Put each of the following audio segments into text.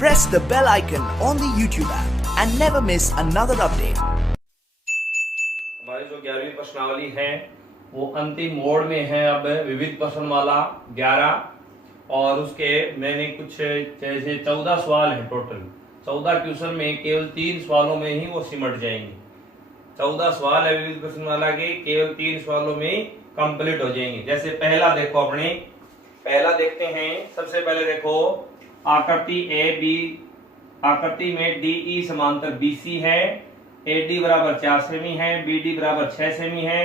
press the bell icon on the YouTube app and never miss another update. हमारी जो 11वीं प्रश्नावली है वो अंतिम मोड़ में है। अब विविध प्रश्नमाला 11 और उसके मैंने कुछ जैसे 14 सवाल हैं टोटल। 14 क्वेश्चन में केवल 3 सवालों में ही वो सिमट जाएंगे। 14 सवाल है विविध प्रश्नमाला के, केवल 3 सवालों में कंप्लीट हो जाएंगे। जैसे पहला देखो, अपने पहला देखते हैं। सबसे पहले देखो, आकृति ए बी, आकृति में डी ई समांतर बीसी है, AD बराबर 4 सेमी है, BD बराबर 6 सेमी है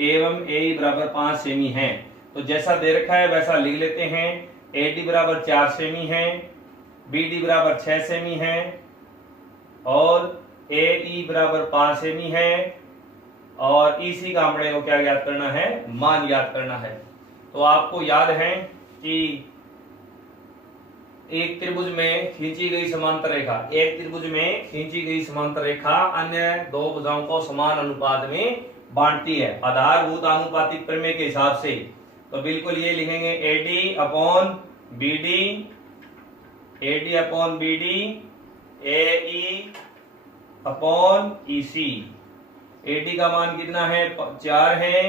एवं AE बराबर 5 सेमी है। तो जैसा दे रखा है वैसा लिख लेते हैं। AD बराबर 4 सेमी है, BD बराबर 6 सेमी है और AE बराबर 5 सेमी है और EC का हमने को क्या याद करना है, मान याद करना है। तो आपको याद है कि एक त्रिभुज में खींची गई समांतर रेखा, एक त्रिभुज में खींची गई समांतर रेखा अन्य दो भुजाओं को समान अनुपात में बांटती है आधारभूत आनुपातिक प्रमेय के हिसाब से। तो बिल्कुल ये लिखेंगे AD upon BD, AD upon BD, AE upon EC। AD का मान कितना है, 4 है,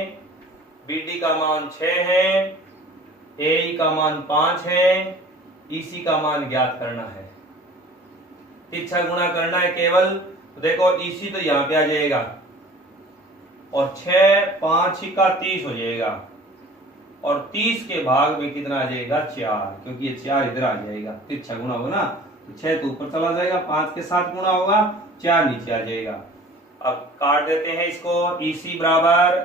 BD का मान 6 है, AE का मान 5 है, EC का मान ज्ञात करना है। तिरछा गुणा करना है केवल। तो देखो EC तो यहां पे आ जाएगा और 6 5 का 30 हो जाएगा और 30 के भाग में कितना आ जाएगा, 4, क्योंकि ये 4 इधर आ जाएगा। तिरछा गुणा होगा ना, तो 6 तो ऊपर चला जाएगा, 5 के साथ गुणा होगा, 4 नीचे आ जाएगा। अब काट देते हैं इसको। EC बराबर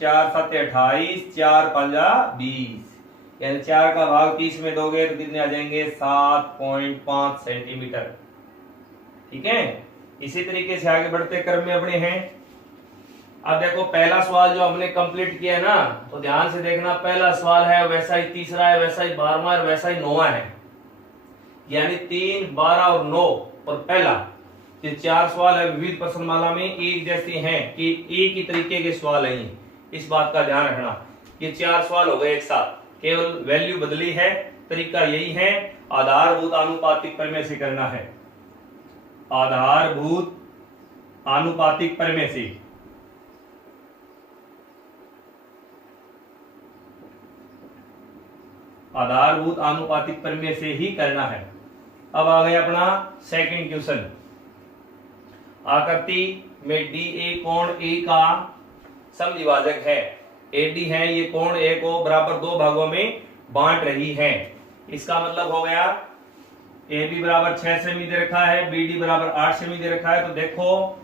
4 7 28, 4 5 20, यानी 4 का भाग 30 में दोगे तो कितने आ जाएंगे, 7.5 सेंटीमीटर। ठीक है, इसी तरीके से आगे बढ़ते क्रम में अपने हैं। अब देखो पहला सवाल जो हमने कंप्लीट किया है ना, तो ध्यान से देखना। पहला सवाल है वैसा ही तीसरा है, वैसा ही 12वां है, वैसा ही 9वां है, यानी 3 12 और 9 और पहला, ये 4 सवाल है विविध प्रश्नमाला में एक जैसे हैं कि एक ही तरीके के सवाल है। इस बात का ध्यान रखना, ये 4 सवाल हो गए एक साथ, केवल वैल्यू बदली है। तरीका यही है, आधारभूत आनुपातिक प्रमेय से करना है। आधारभूत आनुपातिक प्रमेय से। आधारभूत आनुपातिक प्रमेय से ही करना है। अब आ गया अपना सेकंड क्वेश्चन। आकृति में DA कोण A का समद्विभाजक है। AD है, ये कोण A को बराबर 2 भागों में बांट रही है। इसका मतलब हो गया AB बराबर 6 सेमी दे रखा है, BD बराबर 8 सेमी दे रखा है। तो देखो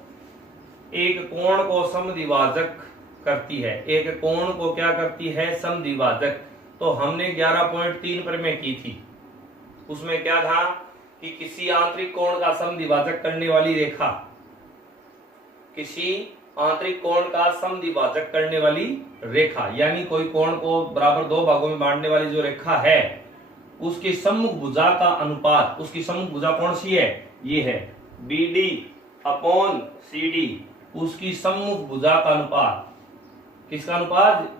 एक कोण को समद्विभाजक करती है, एक कोण को क्या करती है, समद्विभाजक। तो हमने 11.3 प्रमेय की थी, उसमें क्या था कि किसी आंतरिक कोण का समद्विभाजक करने वाली रेखा, किसी आंतरिक कोण का समद्विभाजक करने वाली रेखा, यानी कोई कोण को बराबर 2 भागों में बांटने वाली जो रेखा है, उसकी सम्मुख भुजा का अनुपात, उसकी सम्मुख भुजा कौन सी है, ये है BD अपॉन CD। उसकी सम्मुख भुजा का अनुपात, किसका अनुपात,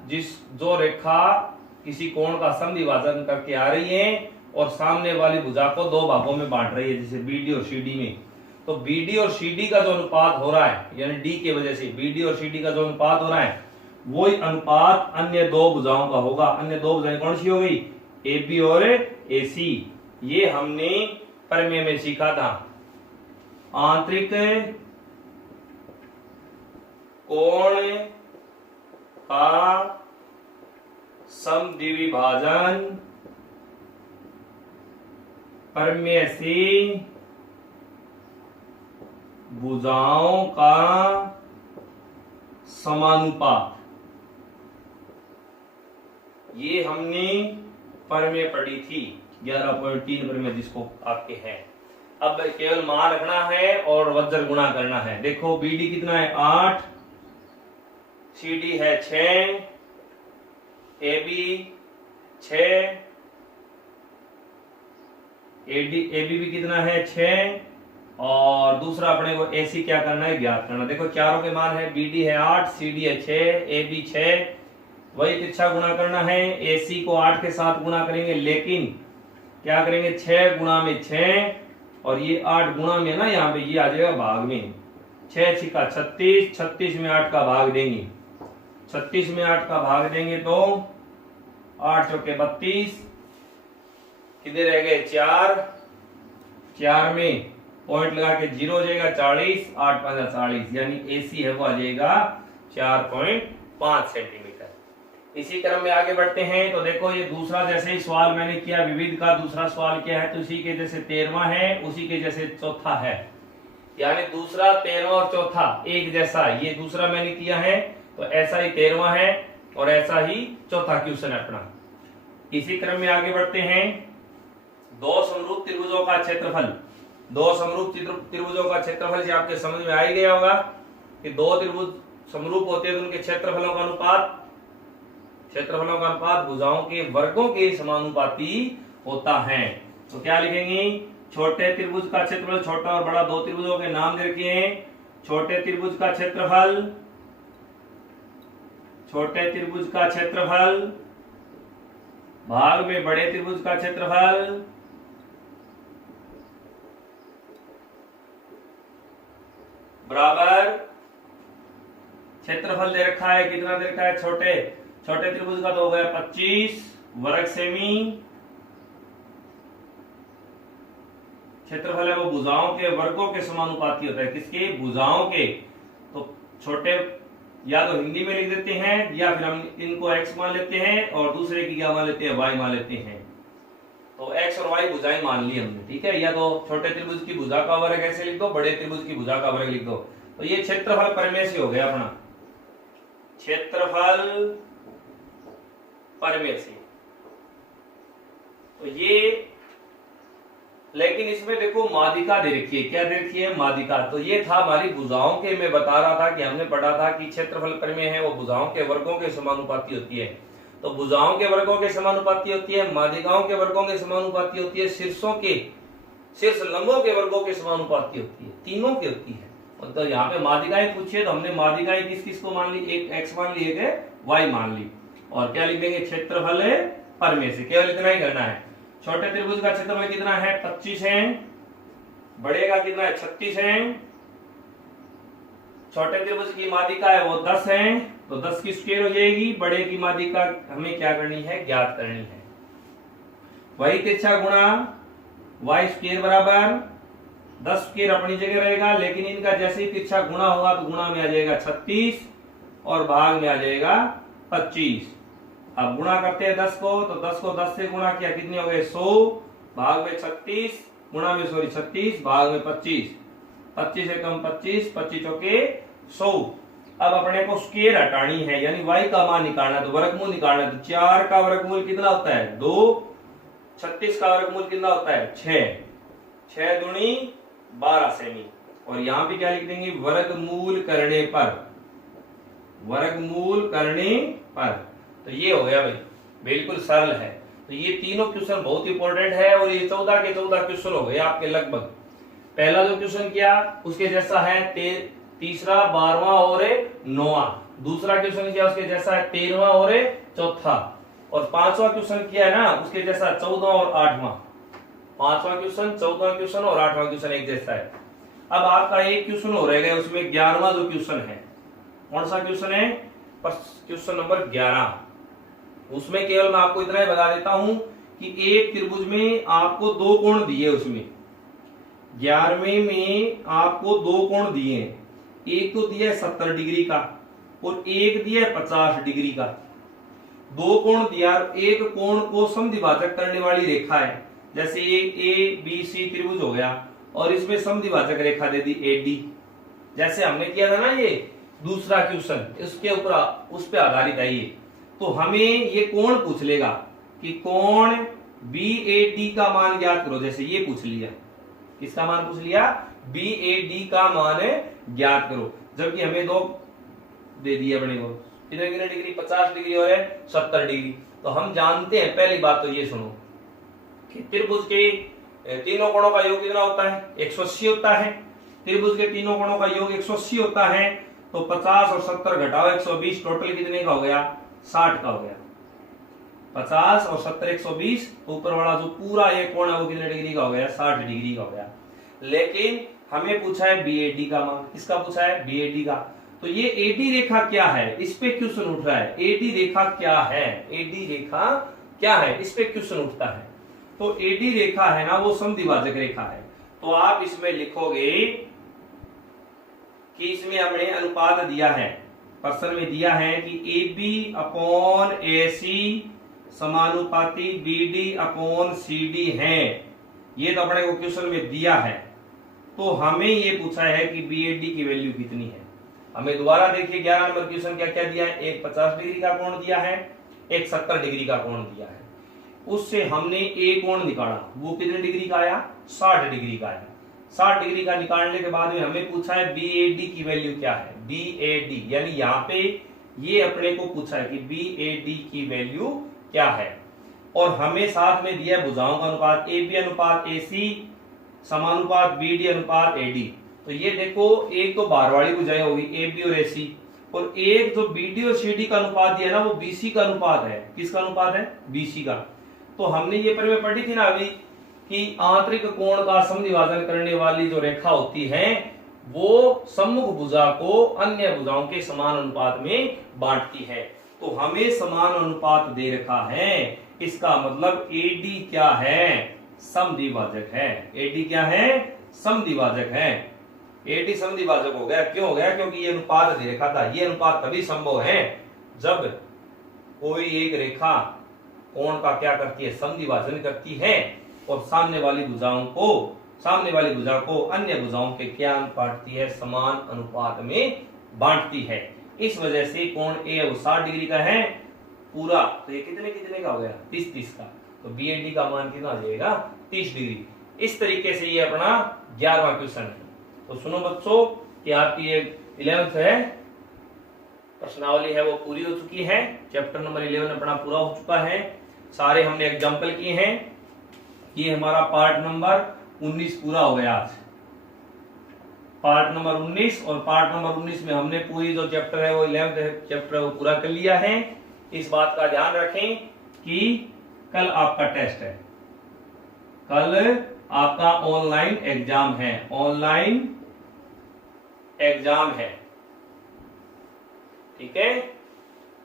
जो रेखा किसी कोण का समद्विभाजन करके आ रही है और सामने वाली भुजा को 2 भागों में बांट रही है, जैसे BD और CD में। तो BD और CD का जो अनुपात हो रहा है, यानी D के वजह से BD और CD का जो अनुपात हो रहा है, वही अनुपात अन्य 2 भुजाओं का होगा। अन्य 2 भुजाएं कौन सी हो गई, AB और AC। ये हमने प्रमेय में सीखा था। आंतरिक कोण का समद्विभाजन प्रमेय से भुजाओं का समानुपात, ये हमने प्रमेय पढ़ी थी 11.3 प्रमेय, जिसको आपके हैं। अब केवल मान रखना है और वज्र गुणा करना है। देखो BD कितना है, 8, CD है 6, AB 6, AB भी कितना है, 6, और दूसरा अपने को AC क्या करना है, ज्ञात करना। देखो चारों के मान है, BD है 8, CD है 6, AB 6, वही तिरछा गुणा करना है। AC को 8 के साथ गुणा करेंगे, लेकिन क्या करेंगे, 6 गुणा में 6 और ये 8 गुणा में ना, यहाँ पे ये आ जाएगा भाग में। 6 छिका 36, 36 में 8 का भाग देंगे, 36 में 8 का भाग देंगे तो 8 चौके 32, कितने रह गए 4, 4 में पॉइंट लगा के 0 हो जाएगा 40, 8 5 40, यानी AC है वो आ जाएगा 4.5 सेंटीमीटर। इसी क्रम में आगे बढ़ते हैं तो देखो ये दूसरा जैसे ही सवाल मैंने किया विविध का, दूसरा सवाल क्या है तो उसी के जैसे 13वां है, उसी के जैसे चौथा है, यानी दूसरा 13वां और चौथा एक जैसा, ये दूसरा मैंने किया है तो ऐसा ही 13वां है और ऐसा ही चौथा क्वेश्चन है अपना। इसी क्रम में आगे बढ़ते हैं। दो समरूप त्रिभुजों का क्षेत्रफल, दो समरूप त्रिभुजों का क्षेत्रफल से आपके समझ में आ ही गया होगा कि दो त्रिभुज समरूप होते हैं तो उनके क्षेत्रफलों का अनुपात, क्षेत्रफलों का अनुपात भुजाओं के वर्गों के समानुपाती होता है। तो क्या लिखेंगे, छोटे त्रिभुज का क्षेत्रफल, छोटा और बड़ा दो त्रिभुजों के नाम दे रखे हैं। छोटे त्रिभुज का क्षेत्रफल, छोटे त्रिभुज का क्षेत्रफल भाग में बड़े त्रिभुज का क्षेत्रफल बराबर क्षेत्रफल दे रखा है, कितना दे रखा है, छोटे त्रिभुज का तो हो गया 25 वर्ग सेमी, क्षेत्रफल है वो भुजाओं के वर्गों के समानुपाती होता है। किसके, भुजाओं के। तो छोटे या तो हिंदी में लिख देते हैं या फिर हम इनको x मान लेते हैं और दूसरे की क्या मान लेते हैं, y मान लेते हैं। तो x और y भुजाएं मान ली हमने, ठीक है। या तो छोटे त्रिभुज की भुजा का वर्ग ऐसे लिख दो, बड़े त्रिभुज की भुजा का वर्ग लिख दो। तो ये क्षेत्रफल परिमेय से हो गया अपना, क्षेत्रफल परिमेय से। तो ये, लेकिन इसमें देखो मादिका दे रखी है, क्या दे रखी है, मादिका। तो ये था हमारी भुजाओं के, मैं बता रहा था कि हमने पढ़ा था कि क्षेत्रफल परिमेय है वो भुजाओं के वर्गों के समानुपाती होती है। तो भुजाओं के वर्गों के समानुपाती होती है, मादिकाओं के वर्गों के समानुपाती होती है, शीर्षों के, शीर्ष लंबों के वर्गों के समानुपाती होती है, तीनों की होती है। तो यहाँ पे मादिकाएं पूछिए तो हमने मादिकाएं किस किस को मान ली, एक x मान ली, एक y मान ली। और क्या लिख देंगे, क्षेत्रफल परिमेय से, केवल इतना ही करना है। छोटे त्रिभुज का क्षेत्रफल कितना है, 25 है, बड़े का कितना है, 36 है। छोटे त्रिभुज की मादिका है वो 10 है, तो 10 की स्क्वायर हो जाएगी। बड़े की मादिका हमें क्या करनी है, ज्ञात करनी है। वही तिरछा गुणा y स्क्वायर बराबर 10 स्क्वायर अपनी जगह रहेगा, लेकिन इनका जैसे ही तिरछा गुणा होगा तो गुणा में आ जाएगा 36 और भाग में आ जाएगा 25। अब गुणा करते हैं 10 को, तो 10 को 10 से गुणा किया, कितने हो गए 100, भाग में 36, गुणा में 36, भाग में 25, 25 से कम 25, 25 चौके 100। अब अपने को स्क्वायर हटानी है, यानी y का मान निकालना है, तो वर्गमूल निकालना है। तो 4 का वर्गमूल कितना होता है, 2, 36 का वर्गमूल कितना होता है, 6, 6 दूनी 12 सेमी। और यहाँ पे क्या लिख देंगे, वर्गमूल करने पर, वर्गमूल करने पर। तो ये हो गया भाई, बिल्कुल सरल है। तो ये तीनों क्वेश्चन बहुत इंपॉर्टेंट है और ये 14 के 14 क्वेश्चन हो गए आपके लगभग। पहला जो क्वेश्चन किया उसके जैसा है तीसरा, 12वां और 9वां। दूसरा क्वेश्चन किया उसके जैसा है 13वां और चौथा। और 5वां क्वेश्चन किया है ना उसके जैसा 14वां और 8वां। 5वां क्वेश्चन, 14वां क्वेश्चन और 8वां क्वेश्चन एक जैसा है। अब आपका एक क्वेश्चन हो रहेगा, उसमें 11वां जो क्वेश्चन है, कौन सा क्वेश्चन है, क्वेश्चन नंबर 11। उसमें केवल मैं आपको इतना ही बता देता हूं कि एक त्रिभुज में आपको दो कोण दिए, उसमें 11वें में आपको दो कोण दिए हैं। एक तो दिया है 70 डिग्री का और एक दिया है 50 डिग्री का। दो कोण दिया, एक कोण को समद्विभाजक करने वाली रेखा है, जैसे एक ABC त्रिभुज हो गया और इसमें समद्विभाजक रेखा दे दी AD, जैसे हमने किया था ना ये दूसरा क्वेश्चन, इसके ऊपर उस पे आधारित है ये। तो हमें ये कोण पूछ लेगा कि कोण BAD का मान ज्ञात करो, जैसे ये पूछ लिया, किसका मान पूछ लिया, BAD का मान ज्ञात करो। जबकि हमें दो दे दिया अपने को, कितने डिग्री, 50 डिग्री और 70 डिग्री। तो हम जानते हैं, पहली बात तो ये सुनो कि त्रिभुज के तीनों कोणों का योग कितना होता है, 180 होता है। त्रिभुज के तीनों कोणों का योग 180 होता है। तो 50 और 70 घटाओ 120, टोटल कितने का हो गया, 60 का हो गया। 50 और 70 120, ऊपर वाला जो पूरा एक कोण है वो कितने डिग्री का हो गया, 60 डिग्री का हो गया। लेकिन हमें पूछा है बीएडी का मान। किसका पूछा है? बीएडी का। तो ये एडी रेखा क्या है, इस पे क्वेश्चन उठ रहा है। एडी रेखा क्या है, एडी रेखा क्या है, इस पे क्वेश्चन उठता है। तो एडी रेखा है ना, वो समद्विभाजक रेखा है। तो आप इसमें लिखोगे कि इसमें हमने अनुपात दिया है, प्रश्न में दिया है कि AB अपॉन AC समानुपाती BD अपॉन CD है। ये तो अपने को क्वेश्चन में दिया है। तो हमें ये पूछा है कि BAD की वैल्यू कितनी है। हमें दोबारा देखिए 11 नंबर क्वेश्चन क्या क्या दिया है। एक 50 डिग्री का कोण दिया है, एक 70 डिग्री का कोण दिया है। उससे हमने एक कोण निकाला, वो कितने डिग्री का आया? 60 डिग्री का आया। 60 डिग्री का निकालने के बाद में हमें पूछा है BAD की वैल्यू क्या है। BAD यानी यहाँ पे ये अपने को पूछा है कि BAD की वैल्यू क्या है। और हमें साथ में दिया है भुजाओं का अनुपात AB अनुपात AC समानुपात BD अनुपात AD। तो ये देखो, एक तो बाहर वाली भुजाएं होगी AB और AC, और एक जो BD और CD का अनुपात दिया ना, वो BC का अनुपात है। किसका अनुपात है? BC का। तो हमने ये पर में पढ़ी थी ना अभी कि आंतरिक कोण का समद्विभाजन करने वाली जो रेखा होती है वो सम्मुख भुजा को अन्य भुजाओं के समान अनुपात में बांटती है। तो हमें समान अनुपात दे रखा है, इसका मतलब AD क्या है? समद्विभाजक है। AD क्या है? समद्विभाजक है। AD समद्विभाजक हो गया। क्यों हो गया? क्योंकि ये अनुपात दे रखा था। ये अनुपात तभी संभव है जब कोई एक रेखा कोण का क्या करती है? समद्विभाजन करती है, और सामने वाली भुजा को अन्य भुजाओं के क्या बांटती है? समान अनुपात में बांटती है। इस वजह से कोण A वो 60 डिग्री का है पूरा। तो ये कितने कितने का हो गया? 30-30 का। तो BAD का मान कितना आ जाएगा? 30 डिग्री। इस तरीके से ये अपना 11वां क्वेश्चन है। तो सुनो बच्चों कि आपकी ये 11th है, प्रश्नावली है वो पूरी हो चुकी है। चैप्टर नंबर 11 अपना पूरा हो चुका है। सारे हमने एग्जाम्पल किए हैं। ये हमारा पार्ट नंबर 19 पूरा हो गया आज। पार्ट नंबर 19, और पार्ट नंबर 19 में हमने पूरी जो चैप्टर है वो 11th चैप्टर है वो पूरा कर लिया है। इस बात का ध्यान रखें कि कल आपका टेस्ट है, कल आपका ऑनलाइन एग्जाम है, ऑनलाइन एग्जाम है। ठीक है,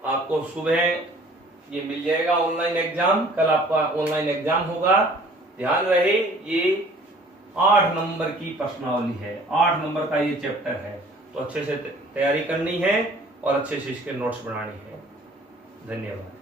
आपको सुबह ये मिल जाएगा ऑनलाइन एग्जाम। कल आपका ऑनलाइन एग्जाम होगा। ध्यान रहे ये 8 नंबर की प्रश्नावली है, 8 नंबर का ये चैप्टर है। तो अच्छे से तैयारी करनी है और अच्छे से इसके नोट्स बनानी है। धन्यवाद।